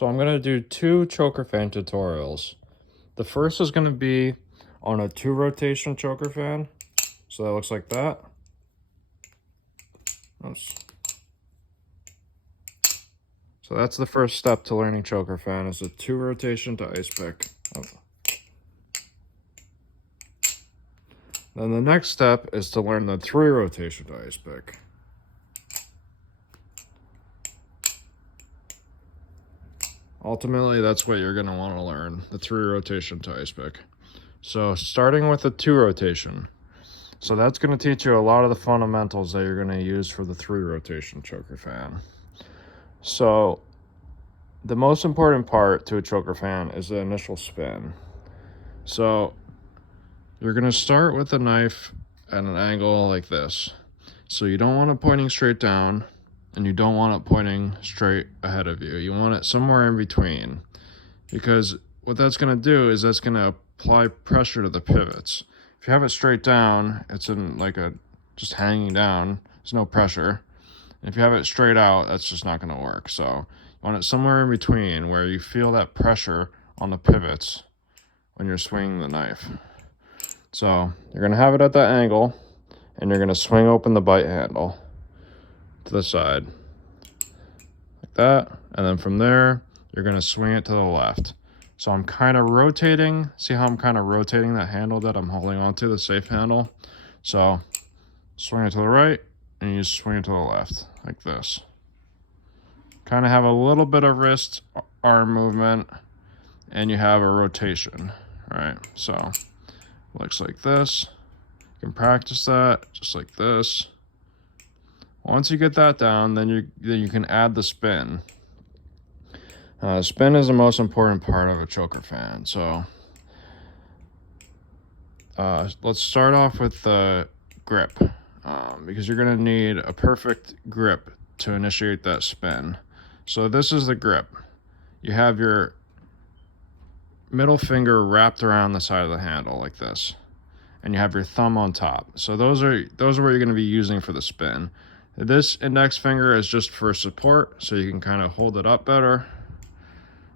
So I'm going to do 2 choker fan tutorials. The first is going to be on a 2 rotation choker fan. So that looks like that. Oops. So that's the first step to learning choker fan, is a 2 rotation to ice pick. Oh. Then the next step is to learn the 3 rotation to ice pick. Ultimately, that's what you're going to want to learn, the 3 rotation to ice pick. So starting with the 2 rotation. So that's going to teach you a lot of the fundamentals that you're going to use for the 3 rotation choker fan. So the most important part to a choker fan is the initial spin. So you're going to start with the knife at an angle like this. So you don't want it pointing straight down, and you don't want it pointing straight ahead of you. You want it somewhere in between, because what that's going to do is that's going to apply pressure to the pivots. If you have it straight down, it's in like a just hanging down. There's no pressure. If you have it straight out, that's just not going to work. So you want it somewhere in between where you feel that pressure on the pivots when you're swinging the knife. So you're going to have it at that angle, and you're going to swing open the bite handle to the side like that, and then from there you're going to swing it to the left. So I'm kind of rotating. See how I'm kind of rotating that handle that I'm holding onto, the safe handle? So swing it to the right, and you swing it to the left like this. Kind of have a little bit of wrist arm movement, and you have a rotation, right? So looks like this. You can practice that just like this. Once you get that down, then you can add the spin. Spin is the most important part of a choker fan. So let's start off with the grip, because you're going to need a perfect grip to initiate that spin. So this is the grip. You have your middle finger wrapped around the side of the handle like this, and you have your thumb on top. So those are what you're going to be using for the spin. This index finger is just for support, so you can kind of hold it up better.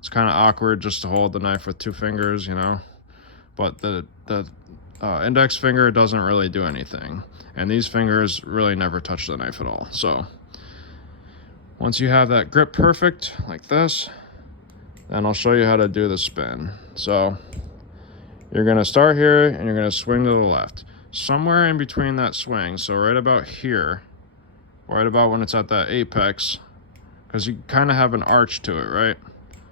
It's kind of awkward just to hold the knife with 2 fingers, you know, but the index finger doesn't really do anything, and these fingers really never touch the knife at all. So once you have that grip perfect like this, then I'll show you how to do the spin. So you're going to start here, and you're going to swing to the left. Somewhere in between that swing, so right about here, right about when it's at that apex, because you kind of have an arch to it, right?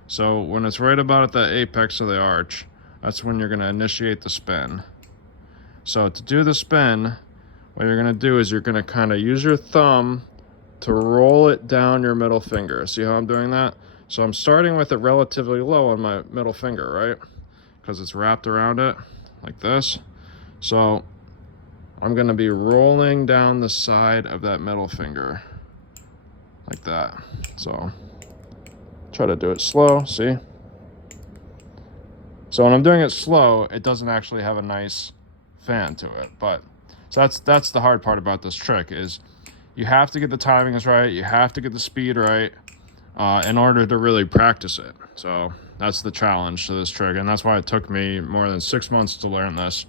So when it's right about at the apex of the arch, that's when you're going to initiate the spin. So to do the spin, what you're going to do is you're going to kind of use your thumb to roll it down your middle finger. See how I'm doing that? So I'm starting with it relatively low on my middle finger, right? Because it's wrapped around it like this. So I'm going to be rolling down the side of that middle finger like that. So try to do it slow, see? So when I'm doing it slow, it doesn't actually have a nice fan to it. But so that's the hard part about this trick, is you have to get the timings right, you have to get the speed right in order to really practice it. So that's the challenge to this trick, and that's why it took me more than 6 months to learn this.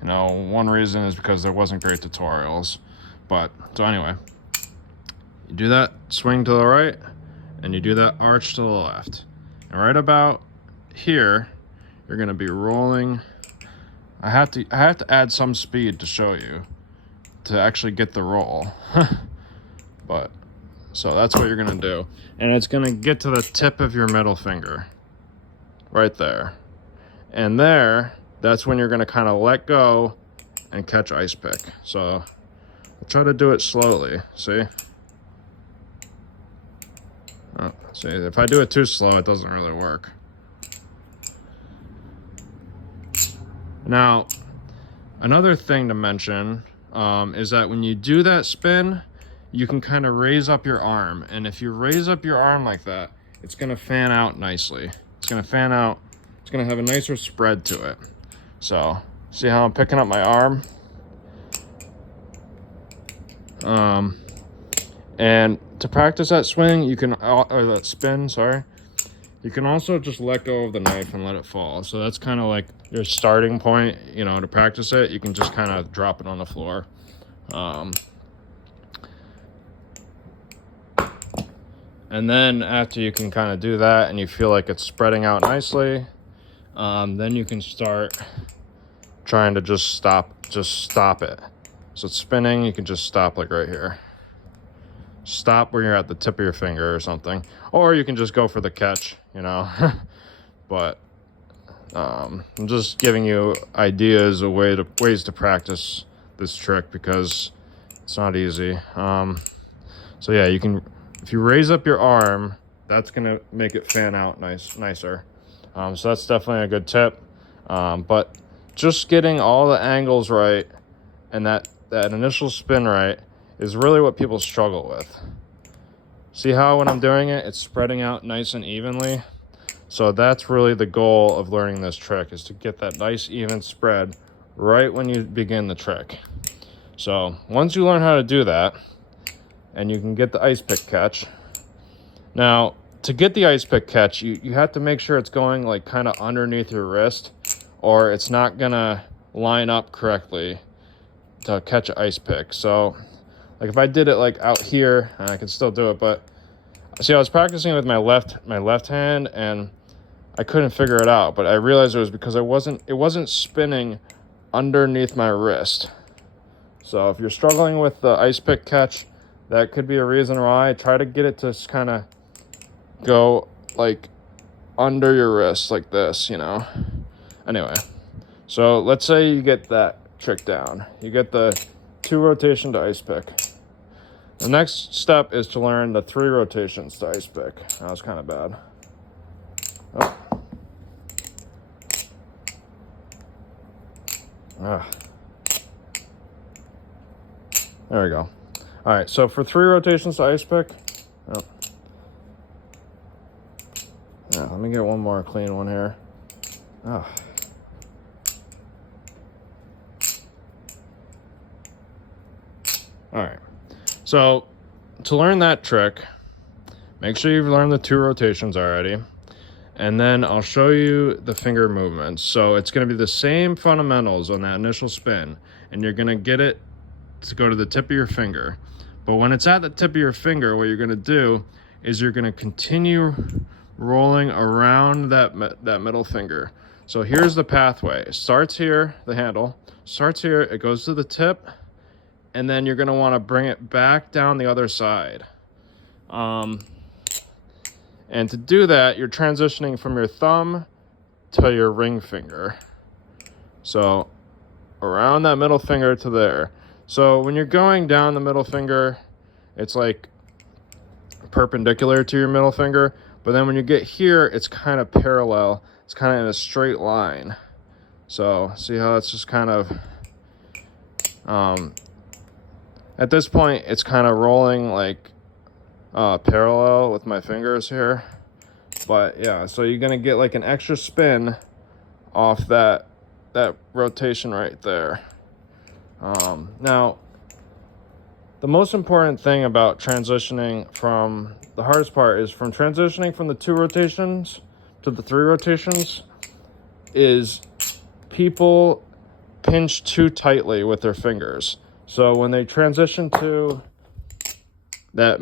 You know, one reason is because there wasn't great tutorials. But so anyway, you do that swing to the right, and you do that arch to the left, and right about here you're going to be rolling. I have to add some speed to show you to actually get the roll. But so that's what you're going to do, and it's going to get to the tip of your middle finger right there, and that's when you're going to kind of let go and catch ice pick. So I'll try to do it slowly. See? Oh, see, if I do it too slow, it doesn't really work. Now, another thing to mention is that when you do that spin, you can kind of raise up your arm. And if you raise up your arm like that, it's going to fan out nicely. It's going to fan out. It's going to have a nicer spread to it. So see how I'm picking up my arm? And to practice that swing, you can, or that spin, sorry, You can also just let go of the knife and let it fall. So that's kind of like your starting point, you know, to practice it. You can just kind of drop it on the floor. And then after you can kind of do that and you feel like it's spreading out nicely, then you can start trying to just stop it. So it's spinning, you can just stop like right here. Stop where you're at the tip of your finger or something. Or you can just go for the catch, you know. But I'm just giving you ideas of ways to practice this trick because it's not easy. So yeah, you can, if you raise up your arm, that's gonna make it fan out nicer. So that's definitely a good tip. But just getting all the angles right and that initial spin right is really what people struggle with. See how when I'm doing it, it's spreading out nice and evenly? So that's really the goal of learning this trick, is to get that nice even spread right when you begin the trick. So once you learn how to do that, and you can get the ice pick catch. Now, to get the ice pick catch, you have to make sure it's going like kind of underneath your wrist, or it's not gonna line up correctly to catch an ice pick. So like if I did it like out here, I can still do it, but see, I was practicing with my left hand and I couldn't figure it out, but I realized it was because it wasn't spinning underneath my wrist. So if you're struggling with the ice pick catch, that could be a reason why. Try to get it to kind of go like under your wrist like this, you know. Anyway, so let's say you get that trick down. You get the 2 rotation to ice pick. The next step is to learn the 3 rotations to ice pick. That was kind of bad. Oh. There we go. All right, so for 3 rotations to ice pick, oh. Yeah, let me get one more clean one here. Oh. All right, so to learn that trick, make sure you've learned the 2 rotations already, and then I'll show you the finger movements. So it's going to be the same fundamentals on that initial spin, and you're going to get it to go to the tip of your finger. But when it's at the tip of your finger, what you're going to do is you're going to continue rolling around that middle finger. So here's the pathway. It starts here, the handle starts here, it goes to the tip, and then you're going to want to bring it back down the other side. And to do that, you're transitioning from your thumb to your ring finger. So around that middle finger to there. So when you're going down the middle finger, it's like perpendicular to your middle finger. But then when you get here, it's kind of parallel. It's kind of in a straight line. So see how it's just kind of, at this point, it's kind of rolling like parallel with my fingers here. But yeah, so you're gonna get like an extra spin off that rotation right there. Now, the most important thing about transitioning from, the hardest part is from transitioning from the 2 rotations to the 3 rotations, is people pinch too tightly with their fingers. So when they transition to that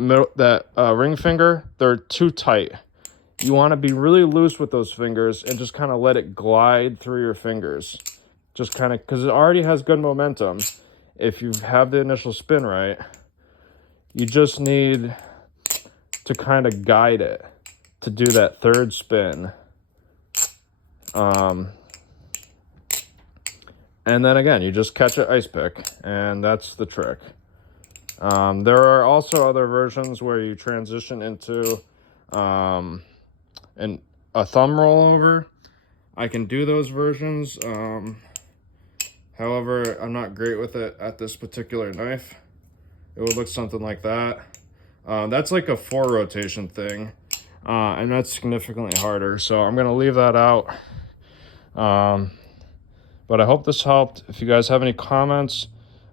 ring finger, they're too tight. You want to be really loose with those fingers and just kind of let it glide through your fingers. Just kind of, because it already has good momentum. If you have the initial spin right, you just need to kind of guide it to do that 3rd spin. And then again, you just catch an ice pick, and that's the trick. There are also other versions where you transition into a thumb rollover. I can do those versions. However, I'm not great with it at this particular knife. It would look something like that. That's like a 4 rotation thing, and that's significantly harder. So I'm gonna leave that out. But I hope this helped. If you guys have any comments,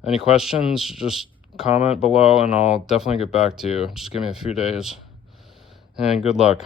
any questions, just comment below and I'll definitely get back to you. Just give me a few days. And good luck.